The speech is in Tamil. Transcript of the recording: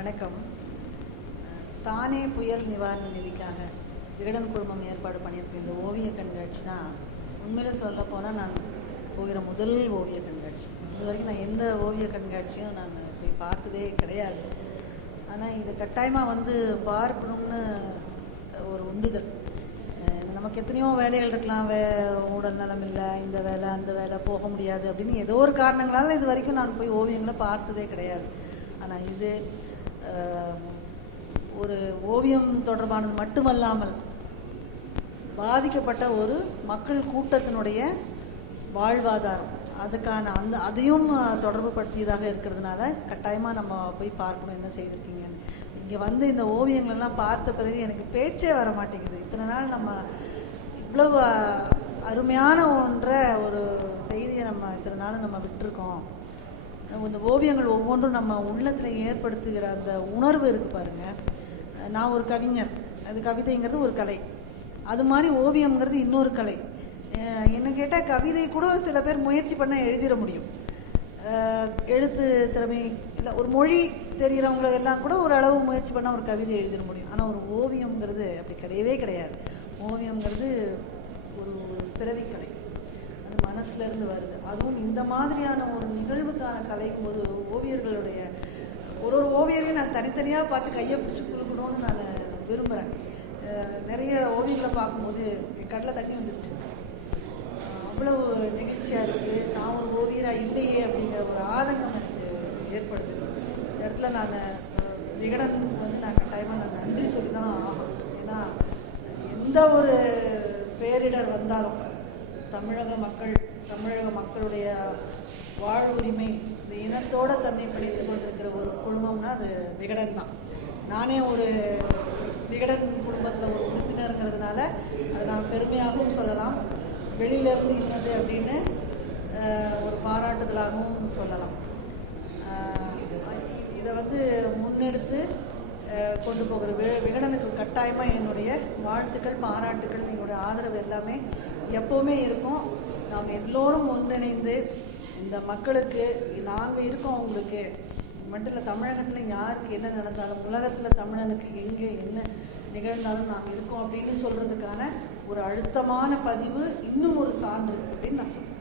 வணக்கம். தானே புயல் நிவாரண நிதிக்காக விகடன் குழுமம் ஏற்பாடு பண்ணியிருக்க இந்த ஓவிய கண்காட்சி தான் உண்மையில் சொல்ல போனால் நான் போகிற முதல் ஓவிய கண்காட்சி. இது வரைக்கும் நான் எந்த ஓவிய கண்காட்சியும் நான் போய் பார்த்ததே கிடையாது. ஆனால் இது கட்டாயமாக வந்து பார்க்கணும்னு ஒரு உந்துதல். நமக்கு எத்தனையோ வேலைகள் இருக்கலாம். வே உடல் நலம் இல்லை இந்த வேலை அந்த வேலை போக முடியாது அப்படின்னு ஏதோ ஒரு காரணங்களால இது வரைக்கும் நான் போய் ஓவியங்களை பார்த்ததே கிடையாது. ஆனால் இது ஒரு ஓவியம் தொடர்பானது மட்டுமல்லாமல் பாதிக்கப்பட்ட ஒரு மக்கள் கூட்டத்தினுடைய வாழ்வாதாரம். அதுக்கான அந்த அதையும் தொடர்பு படுத்தியதாக இருக்கிறதுனால கட்டாயமாக நம்ம போய் பார்க்கணும் என்ன செய்திருக்கீங்கன்னு. இங்கே வந்து இந்த ஓவியங்கள்லாம் பார்த்த பிறகு எனக்கு பேச்சே வர மாட்டேங்குது. இத்தனை நாள் நம்ம இவ்வளவு அருமையான ஒன்றை ஒரு செய்தியை நம்ம இத்தனை நாள் நம்ம விட்டுருக்கோம். இந்த ஓவியங்கள் ஒவ்வொன்றும் நம்ம உள்ளத்தில் ஏற்படுத்துகிற அந்த உணர்வு இருக்கு பாருங்க. நான் ஒரு கவிஞர். அது கவிதைங்கிறது ஒரு கலை. அது மாதிரி ஓவியம்ங்கிறது இன்னொரு கலை. என்ன கேட்டால் கவிதை கூட சில பேர் முயற்சி பண்ண எழுதிட முடியும். எழுத்து திறமை இல்லை ஒரு மொழி தெரிகிறவங்கள எல்லாம் கூட ஒரு அளவு முயற்சி பண்ணால் ஒரு கவிதை எழுதிட முடியும். ஆனால் ஒரு ஓவியம்ங்கிறது அப்படி கிடையவே கிடையாது. ஓவியம்ங்கிறது ஒரு ஒரு பிறவிக்கலை மனசுலேருந்து மனசுல இருந்து வருது. அதுவும் இந்த மாதிரியான ஒரு நிகழ்வுக்கான கலைக்கும் போது ஓவியர்களுடைய ஒரு ஒரு ஓவியரையும் நான் தனித்தனியாக பார்த்து கையை பிடிச்சி குழுக்கணும்னு நான் விரும்புகிறேன் நிறைய ஓவியங்களை பார்க்கும்போது என் கண்ணில் தண்ணி வந்துருச்சு. அவ்வளவு நெகிழ்ச்சியாக இருக்குது நான் ஒரு ஓவியராக இல்லையே அப்படிங்கிற ஒரு ஆதங்கம் எனக்கு ஏற்படுது. இந்த இடத்துல நான் அஹ், விகடன் வந்து நான் கட்டாயமாக நான் நன்றி சொல்லி தான் ஆகணும். ஏன்னா எந்த ஒரு பேரிடர் வந்தாலும் தமிழக மக்கள் தமிழக மக்களுடைய வாழ்வுரிமை இந்த இனத்தோடு தன்னை பிடித்து கொண்டிருக்கிற ஒரு குழுமம்னா அது விகடன் தான். நானே ஒரு விகடன் குடும்பத்தில் ஒரு உறுப்பினருங்கிறதுனால அதை நான் பெருமையாகவும் சொல்லலாம். வெளியிலேருந்து இன்னது அப்படின்னு ஒரு பாராட்டுதலாகவும் சொல்லலாம். இதை வந்து முன்னெடுத்து கொண்டு போகிற வி விகடனுக்கு கட்டாயமாக என்னுடைய வாழ்த்துக்கள் பாராட்டுக்கள் எங்களுடைய ஆதரவு எல்லாமே எப்போவுமே இருக்கும். நாம் எல்லோரும் ஒன்றிணைந்து இந்த மக்களுக்கு நாங்கள் இருக்கோம் உங்களுக்கு மட்டும் இல்லை தமிழகத்தில் யாருக்கு என்ன நடந்தாலும் உலகத்தில் தமிழனுக்கு எங்கே என்ன நிகழ்ந்தாலும் நாங்கள் இருக்கோம் அப்படின்னு சொல்கிறதுக்கான ஒரு அழுத்தமான பதிவு இன்னும் ஒரு சான்று அப்படின்னு நான் சொல்கிறேன்